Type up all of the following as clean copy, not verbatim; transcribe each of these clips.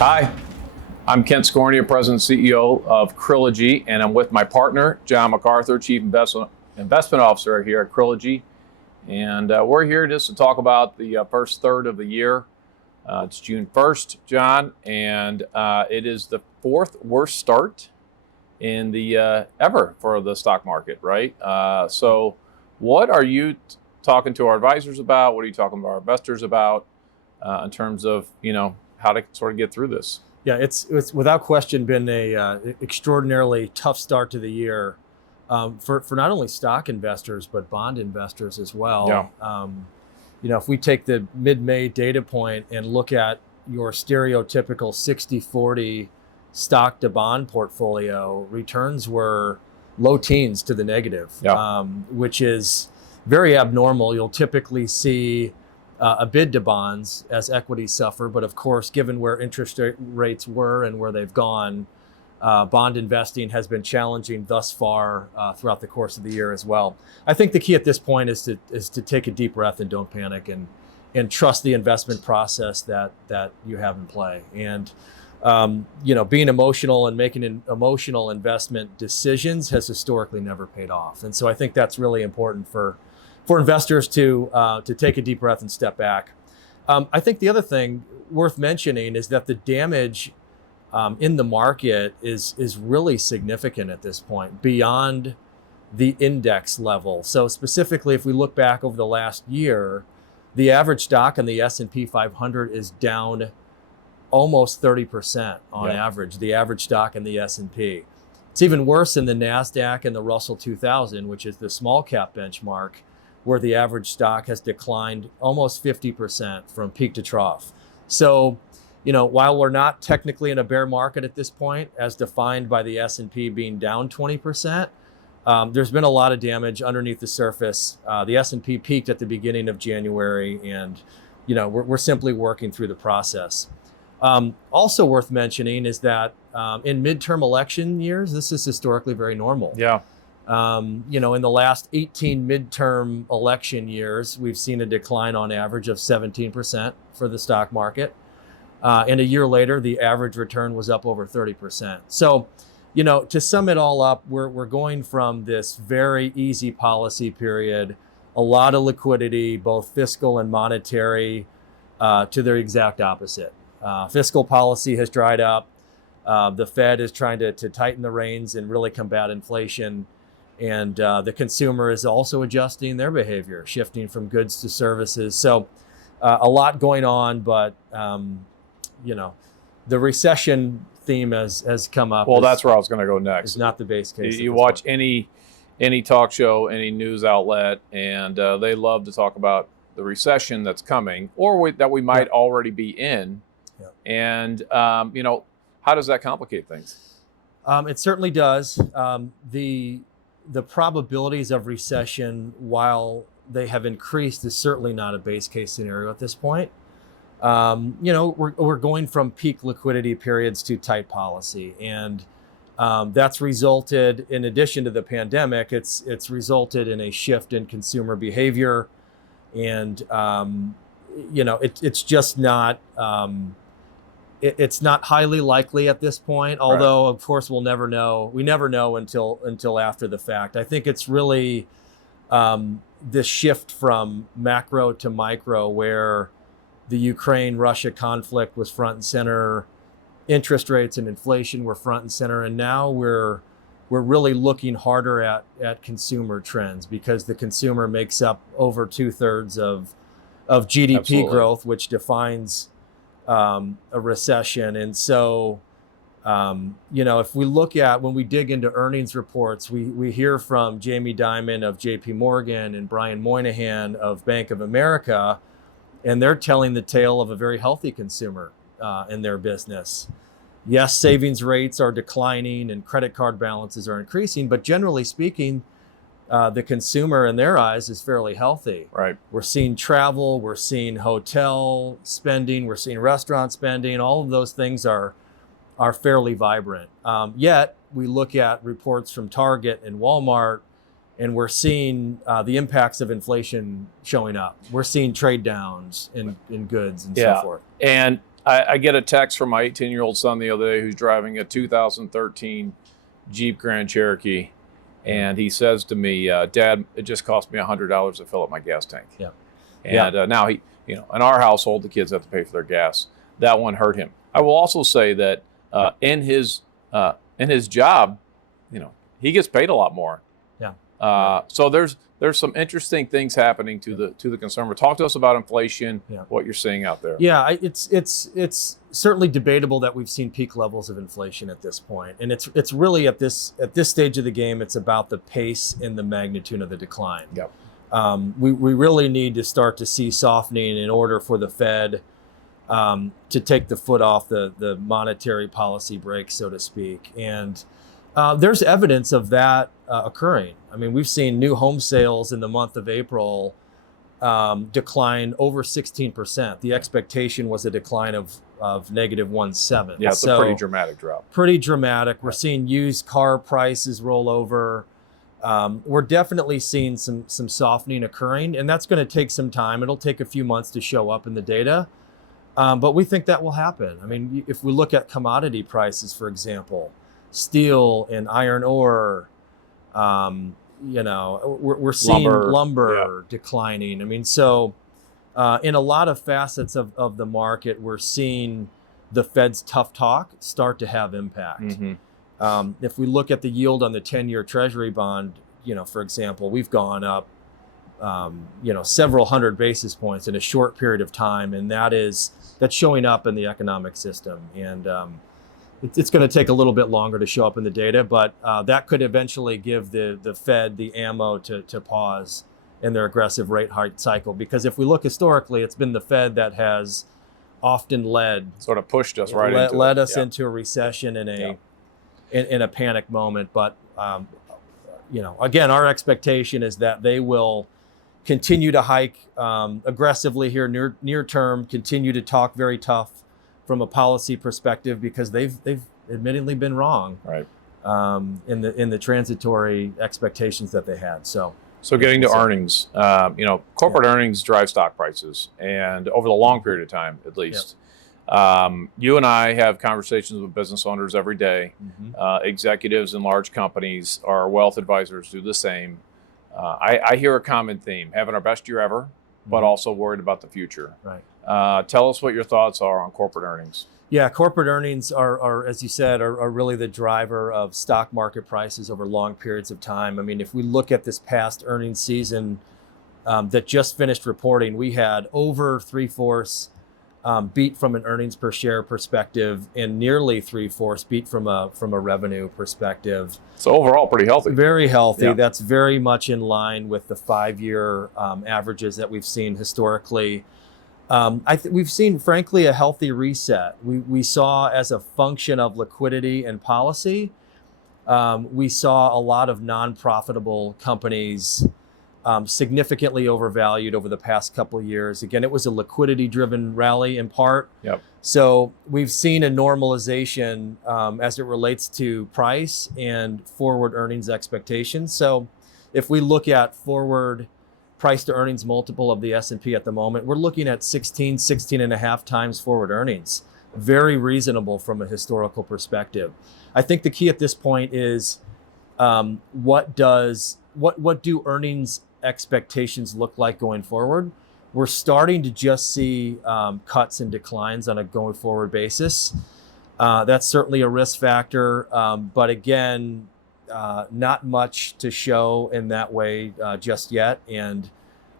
Hi, I'm Kent Skornia, President and CEO of Krilogy, and I'm with my partner, John McArthur, Chief Investment Officer here at Krilogy. And we're here just to talk about the first third of the year. It's June 1st, John, and it is the fourth worst start in the ever for the stock market, right? So what are you talking to our advisors about? What are you talking to our investors about in terms of, how to sort of get through this? Yeah, it's without question been a extraordinarily tough start to the year for not only stock investors but bond investors as well. Yeah. If we take the mid-May data point and look at your stereotypical 60-40 stock to bond portfolio, returns were low teens to the negative, Yeah. which is very abnormal. You'll typically see a bid to bonds as equities suffer, but of course, given where interest rates were and where they've gone, bond investing has been challenging thus far throughout the course of the year as well. I think the key at this point is to take a deep breath and don't panic and trust the investment process that you have in play. And being emotional and making emotional investment decisions has historically never paid off. And so I think that's really important for investors to take a deep breath and step back. I think the other thing worth mentioning is that the damage in the market is really significant at this point, beyond the index level. So specifically, if we look back over the last year, the average stock in the S&P 500 is down almost 30% on average, the average stock in the S&P. It's even worse in the NASDAQ and the Russell 2000, which is the small cap benchmark, where the average stock has declined almost 50% from peak to trough. So, while we're not technically in a bear market at this point, as defined by the S&P being down 20%, there's been a lot of damage underneath the surface. The S&P peaked at the beginning of January, and we're simply working through the process. Also worth mentioning is that in midterm election years, this is historically very normal. Yeah. In the last 18 midterm election years, we've seen a decline on average of 17% for the stock market. And a year later, the average return was up over 30%. So, to sum it all up, we're going from this very easy policy period, a lot of liquidity, both fiscal and monetary, to their exact opposite. Fiscal policy has dried up. The Fed is trying to tighten the reins and really combat inflation. And the consumer is also adjusting their behavior, shifting from goods to services. So a lot going on, but, the recession theme has come up. Well, that's where I was going to go next. It's not the base case. You watch any talk show, any news outlet, and they love to talk about the recession that's coming or that we might already be in. Yeah. And, how does that complicate things? It certainly does. The probabilities of recession, while they have increased, is certainly not a base case scenario at this point. We're going from peak liquidity periods to tight policy, and that's resulted, in addition to the pandemic, it's resulted in a shift in consumer behavior, and it's just not. It's not highly likely at this point, although of course we'll never know. We never know until after the fact. I think it's really this shift from macro to micro, where the Ukraine-Russia conflict was front and center, interest rates and inflation were front and center, and now we're really looking harder at consumer trends, because the consumer makes up over 2/3 of GDP Absolutely. growth, which defines a recession. And so, if we look at, when we dig into earnings reports, we hear from Jamie Dimon of JP Morgan and Brian Moynihan of Bank of America, and they're telling the tale of a very healthy consumer in their business. Yes, savings rates are declining and credit card balances are increasing, but generally speaking, the consumer in their eyes is fairly healthy. Right. We're seeing travel, we're seeing hotel spending, we're seeing restaurant spending. All of those things are fairly vibrant. Yet we look at reports from Target and Walmart, and we're seeing the impacts of inflation showing up. We're seeing trade downs in goods and so forth. And I get a text from my 18-year-old son the other day who's driving a 2013 Jeep Grand Cherokee, and he says to me, "Dad, it just cost me $100 to fill up my gas tank." Yeah. And now he, in our household, the kids have to pay for their gas. That one hurt him. I will also say that in his job, he gets paid a lot more. Yeah. So there's some interesting things happening to the consumer. Talk to us about inflation, what you're seeing out there. Yeah, it's certainly debatable that we've seen peak levels of inflation at this point, and it's really at this stage of the game, it's about the pace and the magnitude of the decline. Yep. We really need to start to see softening in order for the Fed to take the foot off the monetary policy brake, so to speak, and there's evidence of that occurring. I mean, we've seen new home sales in the month of April decline over 16%. The expectation was a decline of -1.7. Yeah, it's a pretty dramatic drop. Pretty dramatic. We're seeing used car prices roll over. We're definitely seeing some softening occurring, and that's going to take some time. It'll take a few months to show up in the data, but we think that will happen. I mean, if we look at commodity prices, for example, steel and iron ore, we're seeing lumber declining. I mean, so in a lot of facets of the market, we're seeing the Fed's tough talk start to have impact. Mm-hmm. If we look at the yield on the 10-year Treasury bond, for example, we've gone up, several hundred basis points in a short period of time, and that's showing up in the economic system. And it's going to take a little bit longer to show up in the data, but that could eventually give the Fed the ammo to pause in their aggressive rate hike cycle. Because if we look historically, it's been the Fed that has often led us into a recession in a panic moment. But again, our expectation is that they will continue to hike aggressively here near term, continue to talk very tough from a policy perspective, because they've admittedly been wrong, right, in the transitory expectations that they had. So getting to earnings, corporate earnings drive stock prices, and over the long period of time, at least. You and I have conversations with business owners every day. Mm-hmm. Executives in large companies, our wealth advisors do the same. I hear a common theme: having our best year ever, but also worried about the future. Right. Tell us what your thoughts are on corporate earnings. Yeah, corporate earnings are, as you said, are really the driver of stock market prices over long periods of time. I mean, if we look at this past earnings season that just finished reporting, we had over 3/4 beat from an earnings per share perspective, and nearly 3/4 beat from a revenue perspective. So overall, pretty healthy. Very healthy. Yeah. That's very much in line with the 5-year averages that we've seen historically. We've seen, frankly, a healthy reset. We saw, as a function of liquidity and policy, we saw a lot of non-profitable companies significantly overvalued over the past couple of years. Again, it was a liquidity-driven rally in part. Yep. So we've seen a normalization as it relates to price and forward earnings expectations. So if we look at forward price to earnings multiple of the S&P at the moment, we're looking at 16 and a half times forward earnings. Very reasonable from a historical perspective. I think the key at this point is what do earnings expectations look like going forward? We're starting to just see cuts and declines on a going forward basis. That's certainly a risk factor, but again, not much to show in that way just yet, and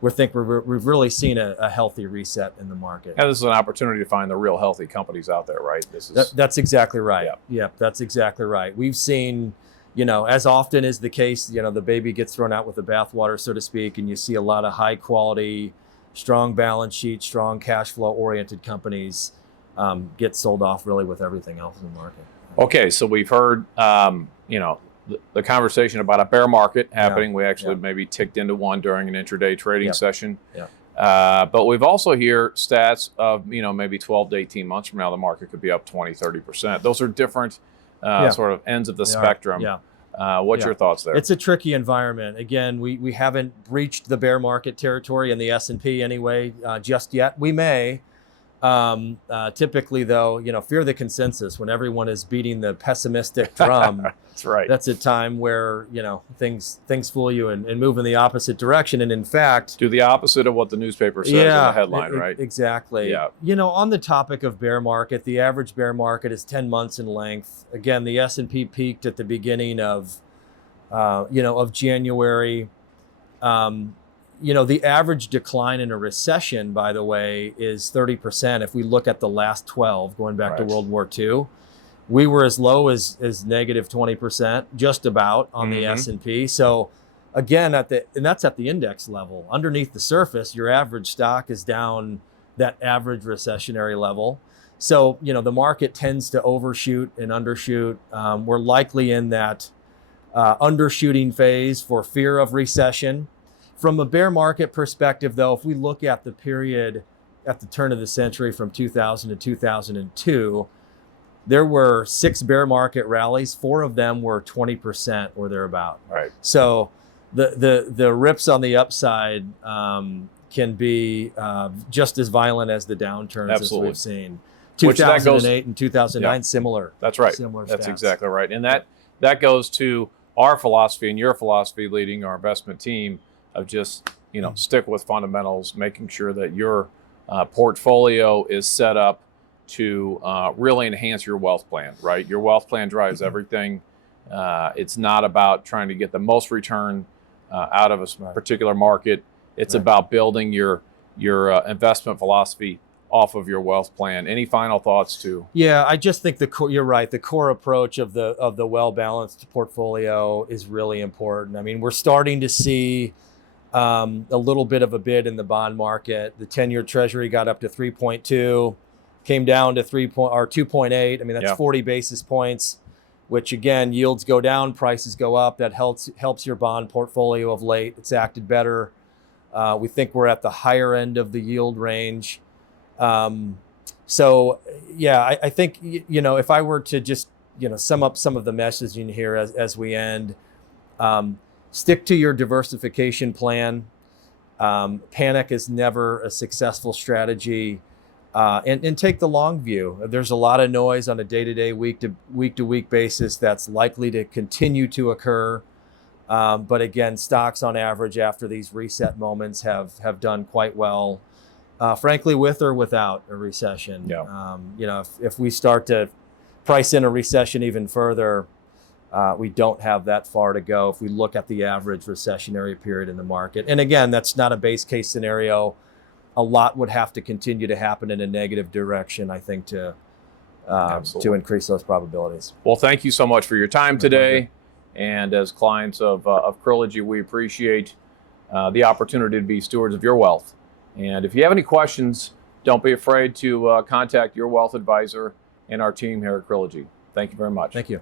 we've really seen a healthy reset in the market. And this is an opportunity to find the real healthy companies out there, right? That's exactly right. Yeah, that's exactly right. We've seen, as often is the case, the baby gets thrown out with the bathwater, so to speak, and you see a lot of high quality, strong balance sheet, strong cash flow oriented companies get sold off really with everything else in the market. Okay, so we've heard, the conversation about a bear market happening. We actually maybe ticked into one during an intraday trading session. But we've also heard stats of, maybe 12 to 18 months from now, the market could be up 20, 30%. Those are different sort of ends of the spectrum. What's your thoughts there? It's a tricky environment. Again, we haven't breached the bear market territory in the S&P anyway just yet. We may. Typically, though, fear the consensus. When everyone is beating the pessimistic drum, That's right. that's a time where things fool you and move in the opposite direction. And in fact, Do the opposite of what the newspaper says in the headline, right? Exactly. Yeah. On the topic of bear market, the average bear market is 10 months in length. Again, the S&P peaked at the beginning of January. The average decline in a recession, by the way, is 30%. If we look at the last 12, going back to World War II, we were as low as negative 20%, just about on the S&P. So again, and that's at the index level. Underneath the surface, your average stock is down that average recessionary level. So, the market tends to overshoot and undershoot. We're likely in that undershooting phase for fear of recession. From a bear market perspective, though, if we look at the period at the turn of the century from 2000 to 2002, there were 6 bear market rallies. 4 of them were 20% or thereabout. Right. So the rips on the upside can be just as violent as the downturns as we've seen. 2008 and 2009, similar. That's right. Similar That's stats. exactly right. And that goes to our philosophy and your philosophy leading our investment team of just, stick with fundamentals, making sure that your portfolio is set up to really enhance your wealth plan, right? Your wealth plan drives everything. It's not about trying to get the most return out of a particular market. It's about building your investment philosophy off of your wealth plan. Any final thoughts too? Yeah, I just think you're right. The core approach of the well-balanced portfolio is really important. I mean, we're starting to see a little bit of a bid in the bond market. The 10-year Treasury got up to 3.2, came down to 2.8. I mean, that's 40 basis points, which again, yields go down, prices go up. That helps your bond portfolio of late. It's acted better. We think we're at the higher end of the yield range. So yeah, I think, if I were to just, sum up some of the messaging here as we end, stick to your diversification plan. Panic is never a successful strategy, and take the long view. There's a lot of noise on a day-to-day, week-to-week basis that's likely to continue to occur. But again, stocks on average after these reset moments have done quite well, frankly, with or without a recession. Yeah. If we start to price in a recession even further, we don't have that far to go if we look at the average recessionary period in the market. And again, that's not a base case scenario. A lot would have to continue to happen in a negative direction, I think, to increase those probabilities. Well, thank you so much for your time today. And as clients of Krilogy, we appreciate the opportunity to be stewards of your wealth. And if you have any questions, don't be afraid to contact your wealth advisor and our team here at Krilogy. Thank you very much. Thank you.